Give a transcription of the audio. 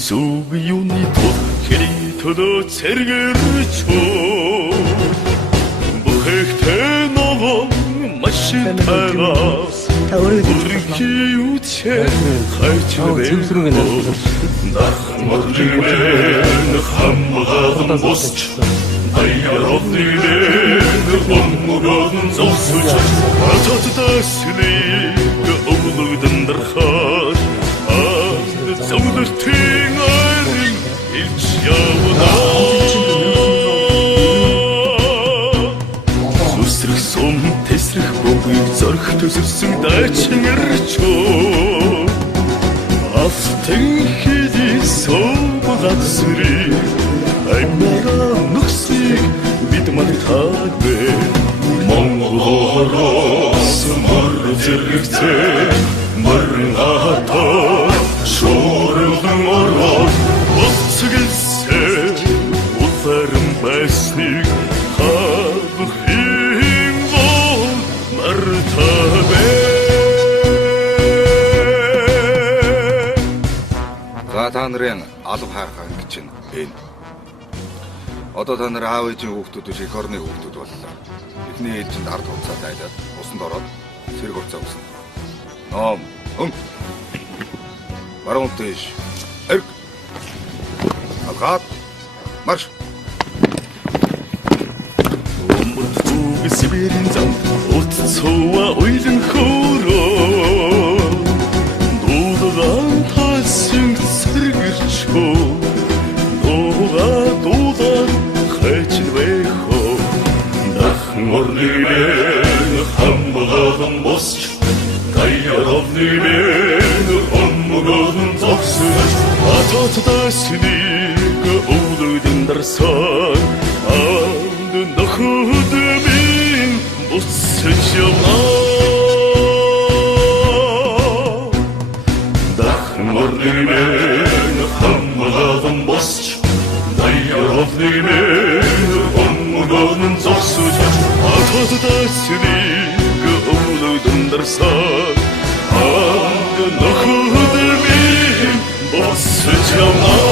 인숙 유니도 캐리터도 제르게르초 무핵태 너고 마시다가 우리키 우체 할치네 나머지는 한마한 모습 나이야롭니네 업무로는 소수자 아저트다시니 그 어무르던 darhat Zonder tingeren iets jouwna Zusrig som tesrig bobig zorg tüsürsün dachingircho Aften hidi sobudatsri Aymara nuksig bitmani tagbe Mongolos mardirikte Marın atar Şorulduğun orman Otsu gelse Ularım beslik Halıhim ol Martabe За та нарын алав хайрхаа ингэж байна. Энэ. Одоо та нар аав ээжийн хүүхдүүд биш эх орны хүүхдүүд боллоо. Эхний ээлжинд ард хугацаа дайлаад усанд ороод сэрэг хугацаа өгсөн. Ном. Баруунтэйш. Эрг. Авгаад. Марш. Өмөртүг Сибирийн замд утцууа уйлан хөөрөө Дуудагаан тасан сэргэрчөө Дуудаан хайчин вэхөө Дахин орнылэн хамгаалан босч Даяровнылэн оммогоон зогсож Ататдасник өвлөдөн дарсан Анд нөхөдмийн буцаж явнаа Дахин орнылэн хамгаалан босч Даяровнылэн оммогоон зогсож Ататдасник өвлөдөн дарсан Анд нөхөдмийн буцаж явнаа